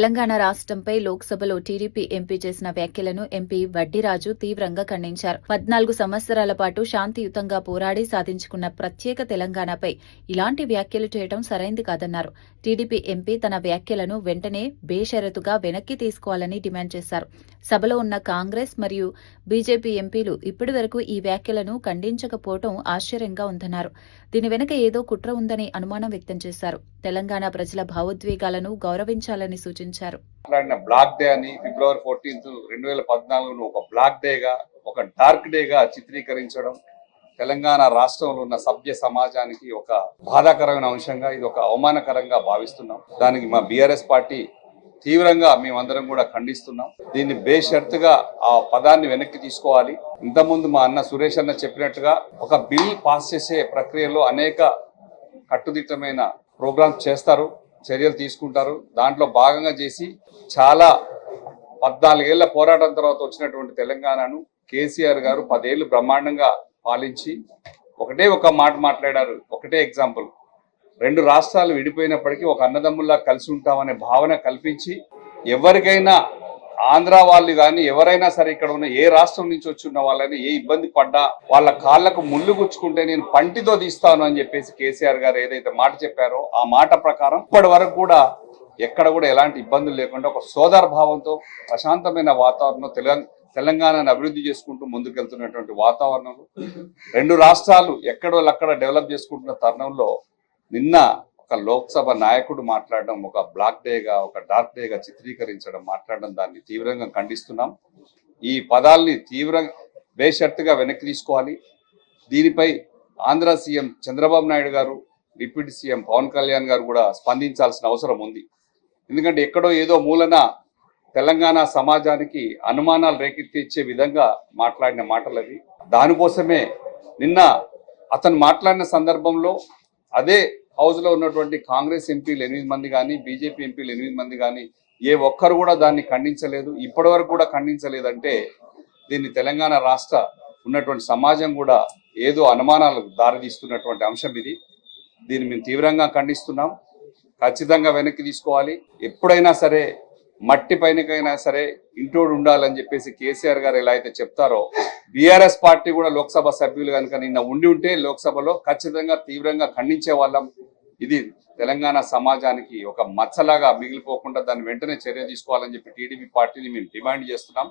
తెలంగాణ రాష్ట్రంపై లోక్సభలో TDP MP చేసిన వ్యాఖ్యలను ఎంపీ వడ్డీరాజు తీవ్రంగా ఖండించారు. 14 సంవత్సరాల పాటు శాంతియుతంగా పోరాడి సాధించుకున్న ప్రత్యేక తెలంగాణపై ఇలాంటి వ్యాఖ్యలు చేయడం సరైంది కాదన్నారు. టీడీపీ ఎంపీ తన వ్యాఖ్యలను వెంటనే బేషరతుగా వెనక్కి తీసుకోవాలని డిమాండ్ చేశారు. సభలో ఉన్న కాంగ్రెస్ మరియు బీజేపీ ఎంపీలు ఇప్పటి వరకు ఈ వ్యాఖ్యలను ఖండించకపోవడం ఆశ్చర్యంగా ఉందన్నారు. దీని వెనుక ఏదో కుట్ర ఉందని అనుమానం వ్యక్తం చేశారు. తెలంగాణ ప్రజల భావోద్వేగాలను గౌరవించాలని సూచించారు. బ్లాక్ డే అని ఫిబ్రవరి 14, 2014 ఒక బ్లాక్ డేగా, ఒక డార్క్ డేగా చిత్రీకరించడం తెలంగాణ రాష్ట్రంలో ఉన్న సభ్య సమాజానికి ఒక బాధాకరమైన అంశంగా, ఇది ఒక అవమానకరంగా భావిస్తున్నాం. దానికి మా బీఆర్ఎస్ పార్టీ తీవ్రంగా మేమందరం కూడా ఖండిస్తున్నాం. దీన్ని బేషరతుగా ఆ పదాన్ని వెనక్కి తీసుకోవాలి. ఇంతకుముందు మా అన్న సురేష్ అన్న చెప్పినట్టుగా ఒక బిల్ పాస్ చేసే ప్రక్రియలో అనేక కట్టుదిట్టమైన ప్రోగ్రామ్స్ చేస్తారు, చర్యలు తీసుకుంటారు. దాంట్లో భాగంగా చేసి చాలా 14 ఏళ్ల పోరాటం తర్వాత వచ్చినటువంటి తెలంగాణను కేసీఆర్ గారు 10 ఏళ్లు బ్రహ్మాండంగా పాలించి ఒకటే ఒక మాట మాట్లాడారు. ఒకటే ఎగ్జాంపుల్, 2 రాష్ట్రాలు విడిపోయినప్పటికీ ఒక అన్నదమ్ముల్లా కలిసి ఉంటామనే భావన కల్పించి ఎవరికైనా ఆంధ్ర వాళ్ళు కానీ ఎవరైనా సరే ఇక్కడ ఉన్న ఏ రాష్ట్రం నుంచి వచ్చి ఉన్న వాళ్ళని ఏ ఇబ్బంది పడ్డా వాళ్ళ కాళ్లకు ముళ్ళు గుచ్చుకుంటే నేను పంటితో తీస్తాను అని చెప్పేసి కేసీఆర్ గారు ఏదైతే మాట చెప్పారో ఆ మాట ప్రకారం ఇప్పటి వరకు కూడా ఎక్కడ కూడా ఎలాంటి ఇబ్బందులు లేకుండా ఒక సోదర భావంతో ప్రశాంతమైన వాతావరణం తెలంగాణను అభివృద్ధి చేసుకుంటూ ముందుకెళ్తున్నటువంటి వాతావరణంలో 2 రాష్ట్రాలు ఎక్కడోళ్ళక్కడ డెవలప్ చేసుకుంటున్న తరుణంలో నిన్న ఒక లోక్సభ నాయకుడు మాట్లాడడం ఒక బ్లాక్ డేగా, ఒక డార్క్ డేగా చిత్రీకరించడం, మాట్లాడడం దాన్ని తీవ్రంగా ఖండిస్తున్నాం. ఈ పదాల్ని తీవ్రంగా బేషరతుగా వెనక్కి తీసుకోవాలి. దీనిపై ఆంధ్ర సీఎం చంద్రబాబు నాయుడు గారు, డిప్యూటీ సీఎం పవన్ కళ్యాణ్ గారు కూడా స్పందించాల్సిన అవసరం ఉంది. ఎందుకంటే ఎక్కడో ఏదో మూలన తెలంగాణ సమాజానికి అనుమానాలు రేకెత్తించే విధంగా మాట్లాడిన మాటలు అవి. దానికోసమే నిన్న అతను మాట్లాడిన సందర్భంలో అదే హౌస్లో ఉన్నటువంటి కాంగ్రెస్ ఎంపీలు 8 మంది కానీ, బీజేపీ ఎంపీలు 8 మంది కానీ ఏ ఒక్కరు కూడా దాన్ని ఖండించలేదు, ఇప్పటి వరకు కూడా ఖండించలేదంటే దీన్ని తెలంగాణ రాష్ట్ర ఉన్నటువంటి సమాజం కూడా ఏదో అనుమానాలకు దారితీస్తున్నటువంటి అంశం ఇది. దీన్ని మేము తీవ్రంగా ఖండిస్తున్నాం. ఖచ్చితంగా వెనక్కి తీసుకోవాలి. ఎప్పుడైనా సరే మట్టి పైనకైనా సరే ఇంటోడు ఉండాలని చెప్పేసి కేసీఆర్ గారు ఎలా అయితే చెప్తారో బీఆర్ఎస్ పార్టీ కూడా లోక్సభ సభ్యులు కనుక నిన్న ఉండి ఉంటే లోక్సభలో ఖచ్చితంగా తీవ్రంగా ఖండించే వాళ్ళం. ఇది తెలంగాణ సమాజానికి ఒక మచ్చలాగా మిగిలిపోకుండా దాన్ని వెంటనే చర్య తీసుకోవాలని చెప్పి టీడీపీ పార్టీని మేము డిమాండ్ చేస్తున్నాం.